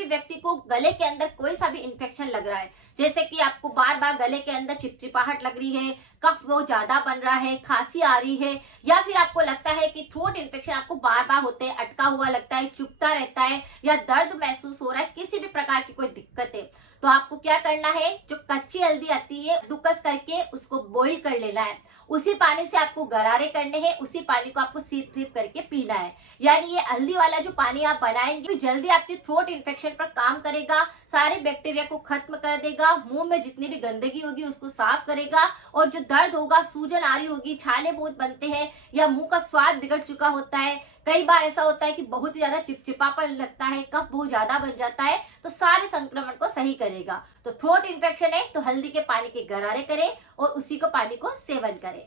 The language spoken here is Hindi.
भी व्यक्ति को गले के अंदर कोई सा भी इन्फेक्शन लग रहा है, जैसे कि आपको बार बार गले के अंदर चिपचिपाहट लग रही है, कफ बहुत ज्यादा बन रहा है, खांसी आ रही है, या फिर आपको लगता है कि थ्रोट इन्फेक्शन आपको बार बार होते हैं, अटका हुआ लगता है, चुभता रहता है, या दर्द महसूस हो रहा है, किसी भी प्रकार की कोई दिक्कत है, तो आपको क्या करना है, जो कच्ची हल्दी आती है दुकस करके उसको बॉईल कर लेना है। उसी पानी से आपको गरारे करने हैं, उसी पानी को आपको सीप सीप करके पीना है। यानी ये हल्दी वाला जो पानी आप बनाएंगे जल्दी आपकी थ्रोट इन्फेक्शन पर काम करेगा, सारे बैक्टीरिया को खत्म कर देगा, मुंह में जितनी भी गंदगी होगी उसको साफ करेगा, और जो दर्द होगा, सूजन आ रही होगी, छाले बहुत बनते हैं, या मुंह का स्वाद बिगड़ चुका होता है, कई बार ऐसा होता है कि बहुत ही ज्यादा चिपचिपापन लगता है, कफ बहुत ज्यादा बन जाता है, तो सारे संक्रमण को सही करेगा। तो थ्रोट इन्फेक्शन है तो हल्दी के पानी के गरारे करें और उसी को पानी को सेवन करें।